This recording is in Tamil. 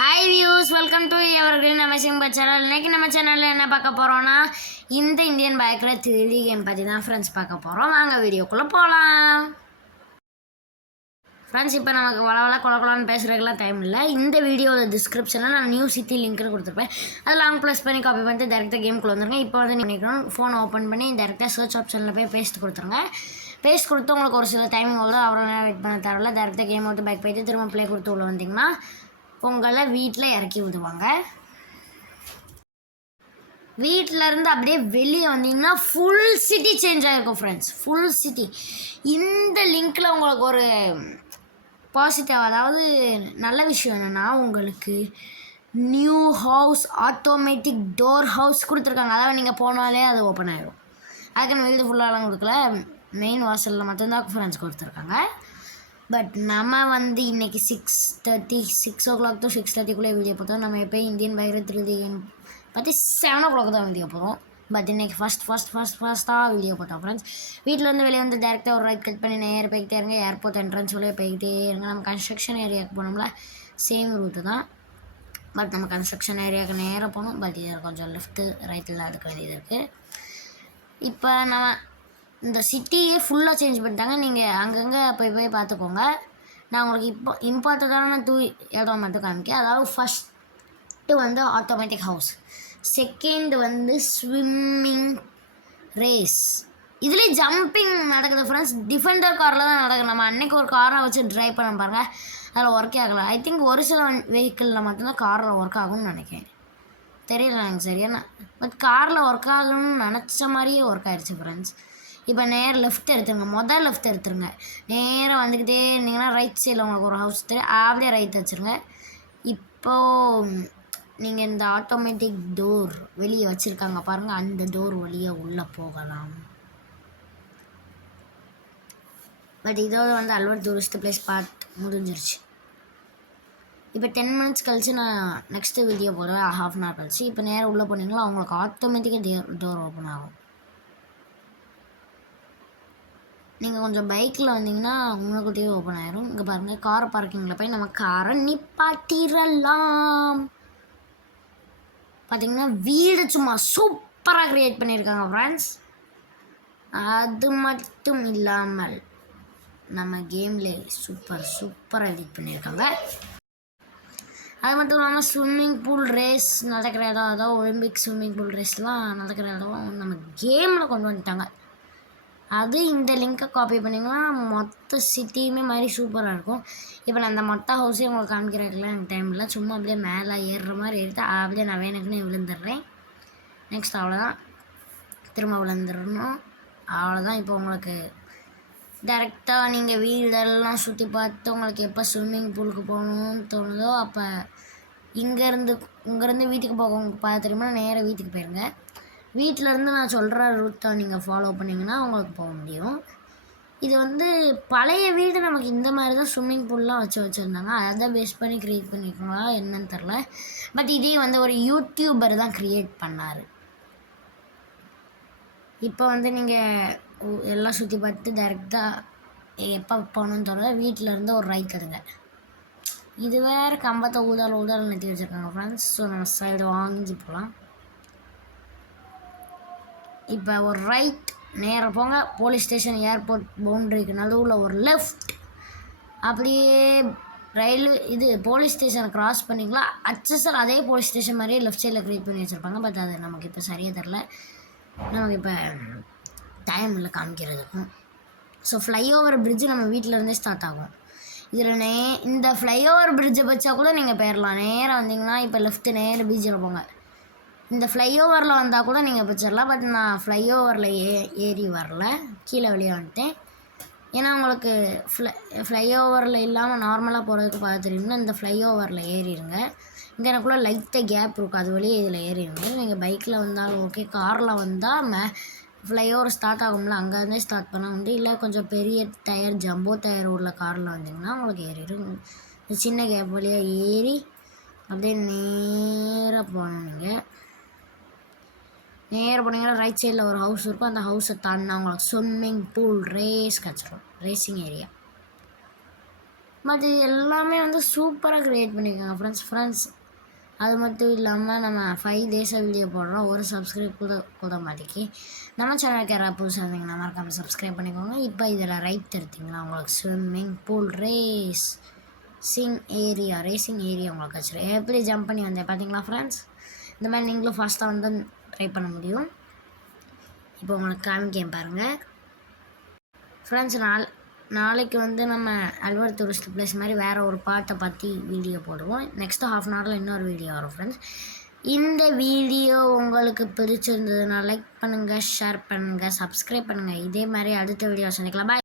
Hi views, welcome to evergreen amazing but channel. இன்றைக்கி நம்ம சேனலில் என்ன பார்க்க போகிறோன்னா, இந்த இந்தியன் பைக்கில் 3D கேம் பற்றி தான் ஃப்ரெண்ட்ஸ் பார்க்க போகிறோம். வாங்க வீடியோக்குள்ளே போகலாம். ஃப்ரெண்ட்ஸ், இப்போ நமக்கு வளவள குளக்குலான்னு பேசுகிறதுக்குலாம் டைம் இல்லை. இந்த வீடியோவில் டிஸ்கிரிப்ஷனில் நான் நியூ சிட்டி லிங்க்னு கொடுத்துருப்பேன். அதை லாங் ப்ளஸ் பண்ணி காப்பி பண்ணிட்டு டேரெக்டாக கேமுக்குள்ளே வந்துருங்க. இப்போ வந்து நினைக்கணும் ஃபோன் ஓப்பன் பண்ணி டேரெக்டாக சர்ச் ஆப்ஷனில் போய் பேஸ்ட் கொடுத்துருங்க. பேஸ்ட் கொடுத்து உங்களுக்கு ஒரு சில டைமிங் உள்ள அவ்வளோ நேரம் வெயிட் பண்ண தேவையில்ல. டேரெக்டாக கேம் விட்டு பேக் போயிட்டு திரும்ப ப்ளே கொடுத்து உள்ள வந்தீங்கன்னா உங்களை வீட்டில் இறக்கி விடுவாங்க. வீட்டிலேருந்து அப்படியே வெளியே வந்தீங்கன்னா ஃபுல் சிட்டி சேஞ்ச் ஆகிருக்கும் ஃப்ரெண்ட்ஸ். Full city. இந்த லிங்க்கில் உங்களுக்கு ஒரு பாசிட்டிவ், அதாவது நல்ல விஷயம் என்னென்னா, உங்களுக்கு new house automatic door house கொடுத்துருக்காங்க. அதாவது நீங்கள் போனாலே அது ஓப்பன் ஆகிடும். அதுக்குன்னு வெளியே ஃபுல்லாலாம் கொடுக்கல, மெயின் வாசலில் மட்டும்தான் ஃப்ரெண்ட்ஸ் கொடுத்துருக்காங்க. பட் நம்ம வந்து இன்றைக்கி 6 o'clock to 6:30 வீடியோ பார்த்தோம். நம்ம எப்போ இந்தியன் பைக்கில் 3D கேம் பற்றி 7 o'clock தான் வீடியோ போகிறோம். பட் இன்றைக்கி ஃபஸ்ட்டாக வீடியோ போட்டோம் ஃப்ரெண்ட்ஸ். வீட்டிலேருந்து வெளியே வந்து டேரெக்டாக ஒரு ரைட் கட் பண்ணி நேராக போய்கிட்டே இருங்க. ஏர்போர்ட் என்ட்ரன்ஸ் வழியாக போய்கிட்டே இருங்க. நம்ம கன்ஸ்ட்ரக்ஷன் ஏரியாவுக்கு போனோம்ல, சேம் ரூட்டு தான். பட் நம்ம கன்ஸ்ட்ரக்ஷன் ஏரியாவுக்கு நேராக போகணும். பட் இது கொஞ்சம் லெஃப்ட்டு ரைட்டில் எடுக்க வேண்டியது இருக்குது. இப்போ நம்ம இந்த சிட்டியே ஃபுல்லாக சேஞ்ச் பண்ணிட்டாங்க. நீங்கள் அங்கங்கே போய் பார்த்துக்கோங்க. நான் உங்களுக்கு இப்போ இம்பார்ட்டண்ட்டான 2 இடம் மட்டும் காமிக்கேன். அதாவது ஃபஸ்ட்டு வந்து ஆட்டோமேட்டிக் ஹவுஸ், செகண்ட் வந்து ஸ்விம்மிங் ரேஸ். இதுலேயே ஜம்பிங் நடக்குது ஃப்ரெண்ட்ஸ். டிஃபெண்டர் காரில் தான் நடக்குது. நம்ம அன்றைக்கி ஒரு காரை வச்சு ட்ரைவ் பண்ண பாருங்கள், அதில் ஒர்க்கே ஆகலை. ஐ திங்க் ஒரு சில வெஹிக்கிளில் மட்டும்தான் காரில் ஒர்க் ஆகும்னு நினைக்கிறேன், தெரியல எனக்கு சரியான. பட் காரில் ஒர்க் ஆகணும்னு நினச்ச மாதிரியே ஒர்க் ஆகிடுச்சு ஃப்ரெண்ட்ஸ். இப்போ நேராக லெஃப்ட் எடுத்துருங்க, மொதல் லெஃப்ட் எடுத்துருங்க. நேராக வந்துக்கிட்டே இருந்தீங்கன்னா ரைட் சைடில் உங்களுக்கு ஒரு ஹவுஸ் தெரியும், அப்படியே ரைட் வச்சுருங்க. இப்போது நீங்கள் இந்த ஆட்டோமேட்டிக் டோர் வெளியே வச்சுருக்காங்க பாருங்கள், அந்த டோர் வழியாக உள்ளே போகலாம். பட் இதோட வந்து அல்வர் டூரிஸ்ட் பிளேஸ் பார்ட் முடிஞ்சிருச்சு. இப்போ 10 minutes கழிச்சு நான் நெக்ஸ்ட்டு வீடியோ போடுவேன், 1/2 hour கழிச்சு. இப்போ நேராக உள்ளே போனீங்களா அவங்களுக்கு ஆட்டோமேட்டிக்காக டோர் ஓப்பன் ஆகும். நீங்கள் கொஞ்சம் பைக்கில் வந்தீங்கன்னா முன்னக்கூட்டியே ஓப்பன் ஆயிரும். இங்கே பாருங்கள், கார் பார்க்கிங்கில் போய் நம்ம காரை நிப்பாட்டிடலாம். பார்த்திங்கன்னா வீடு சும்மா சூப்பராக க்ரியேட் பண்ணியிருக்காங்க ஃப்ரெண்ட்ஸ். அது மட்டும் இல்லாமல் நம்ம கேமில் சூப்பராக எடிட் பண்ணியிருக்காங்க. அது மட்டும் இல்லாமல் ஸ்விம்மிங் பூல் ரேஸ் நடக்கிற இடம், அதாவது ஒலிம்பிக் ஸ்விம்மிங் பூல் ரேஸ்லாம் நடக்கிற இடம் நம்ம கேமில் கொண்டு வந்துட்டாங்க. அது இந்த லிங்க்கை காப்பி பண்ணிங்கன்னா மொத்த சிட்டியுமே மாதிரி சூப்பராக இருக்கும். இப்போ நான் அந்த மொத்த ஹவுஸையும் உங்களுக்கு காமிக்கிறதுக்குலாம் எனக்கு டைம் இல்லை. சும்மா அப்படியே மேலே ஏறுற மாதிரி எடுத்து அப்படியே நான் வேணுக்குன்னு விழுந்துடுறேன். நெக்ஸ்ட் அவ்வளோதான், திரும்ப விழுந்துடணும். அவ்வளோதான். இப்போ உங்களுக்கு டேரெக்டாக நீங்கள் வீடெல்லாம் சுற்றி பார்த்து உங்களுக்கு எப்போ ஸ்விம்மிங் பூலுக்கு போகணுன்னு தோணுதோ அப்போ இங்கேருந்து வீட்டுக்கு போக பார்த்து தெரியுமா, நேராக வீட்டுக்கு போயிருங்க. வீட்டிலேருந்து நான் சொல்கிற ரூட்டை நீங்கள் ஃபாலோ பண்ணிங்கன்னா உங்களுக்கு போக முடியும். இது வந்து பழைய வீடு, நமக்கு இந்த மாதிரி தான் ஸ்விம்மிங் பூல்லாம் வச்சுருந்தாங்க. அதை பேஸ் பண்ணி க்ரியேட் பண்ணியிருக்காங்களா என்னன்னு தெரில. பட் இதே வந்து ஒரு யூடியூபர் தான் க்ரியேட் பண்ணார். இப்போ வந்து நீங்கள் எல்லாம் சுற்றி பார்த்து டேரெக்டாக எப்போ போகணுன்னு தோணுதோ வீட்டிலேருந்து ஒரு ரைட் எடுங்க. இது வேறு கம்பத்தை ஊதால் நெட்டி வச்சுருக்காங்க ஃப்ரெண்ட்ஸ். ஸோ நம்ம சைடு வாங்கி போகலாம். இப்போ ஒரு ரைட் நேராக போங்க, போலீஸ் ஸ்டேஷன் ஏர்போர்ட் பவுண்ட்ரிக்கு நடுவில் ஒரு லெஃப்ட், அப்படியே இது போலீஸ் ஸ்டேஷனை க்ராஸ் பண்ணிங்களா அச்சசல் அதே போலீஸ் ஸ்டேஷன் மாதிரியே லெஃப்ட் சைடில் க்ரியேட் பண்ணி வச்சுருப்பாங்க. பட் அது நமக்கு இப்போ சரியாக தெரில, நமக்கு இப்போ டைம் இல்லை காமிக்கிறதுக்கும். ஸோ ஃப்ளைஓவர் பிரிட்ஜு நம்ம வீட்டிலேருந்தே ஸ்டார்ட் ஆகும். இதில் இந்த ஃப்ளைஓவர் பிரிட்ஜை வச்சா கூட நீங்கள் போயிடலாம். நேராக வந்தீங்கன்னா இப்போ லெஃப்ட்டு நேராக பீச்சில் போங்க. இந்த ஃப்ளைஓவரில் வந்தால் கூட நீங்கள் பிடிச்சிடலாம். பட் நான் ஃப்ளைஓவரில் ஏறி வரல, கீழே வெளியே வந்துட்டேன். ஏன்னா உங்களுக்கு ஃப்ளைஓவரில் இல்லாமல் நார்மலாக போகிறதுக்கு பார்த்துருந்தீங்கன்னா இந்த ஃப்ளைஓவரில் ஏறிடுங்க. இங்கே எனக்குள்ளே லைட்டாக கேப் இருக்கும், அது வழியே இதில் ஏறிடுங்க. நீங்கள் பைக்கில் வந்தாலும் ஓகே, காரில் வந்தால் ஃப்ளைஓவர் ஸ்டார்ட் ஆகும்ல, அங்கேருந்தே ஸ்டார்ட் பண்ண உண்டு. இல்லை கொஞ்சம் பெரிய டயர், ஜம்போ டயர் உள்ள காரில் வந்தீங்கன்னா உங்களுக்கு ஏறிடும். இந்த சின்ன கேப் வழியாக ஏறி அப்படியே நேராக போகணும். நீங்கள் நேராக போனீங்கன்னா ரைட் சைடில் ஒரு ஹவுஸ் இருக்கும். அந்த ஹவுஸை தாண்டினா உங்களுக்கு ஸ்விம்மிங் பூல் ரேஸ் கிடச்சிடும், ரேசிங் ஏரியா. பட் இது எல்லாமே வந்து சூப்பராக க்ரியேட் பண்ணியிருக்காங்க ஃப்ரெண்ட்ஸ். அது மட்டும் இல்லாமல் நம்ம 5 டேஸாக வீடியோ போடுறோம். ஒரு சப்ஸ்கிரைப் கூட மாட்டேங்கி. நம்ம சேனலுக்கு யாராவது புதுசாக இருந்தீங்கன்னா மறக்காமல் சப்ஸ்கிரைப் பண்ணிக்கோங்க. இப்போ இதில் ரைட் எடுத்திங்கன்னா உங்களுக்கு ஸ்விம்மிங் பூல் ரேசிங் ஏரியா உங்களுக்கு வச்சுருக்கேன். எப்படி ஜம்ப் பண்ணி வந்தேன் பார்த்தீங்களா ஃப்ரெண்ட்ஸ்? இந்த மாதிரி நீங்களும் ஃபாஸ்ட்டாக வந்து ட்ரை பண்ண முடியும். இப்போ உங்களுக்கு காமிக்கேன் பாருங்கள் ஃப்ரெண்ட்ஸ். நாளைக்கு வந்து நம்ம அல்வர் டூரிஸ்ட் பிளேஸ் மாதிரி வேறு ஒரு பாட்டை பற்றி வீடியோ போடுவோம். நெக்ஸ்ட்டு ½ அன் ஹவரில் இன்னொரு வீடியோ வரும் ஃப்ரெண்ட்ஸ். இந்த வீடியோ உங்களுக்கு பிடிச்சிருந்ததுன்னா லைக் பண்ணுங்கள், ஷேர் பண்ணுங்கள், சப்ஸ்கிரைப் பண்ணுங்கள். இதே மாதிரி அடுத்த வீடியோ சந்திக்கலாம். பாய்.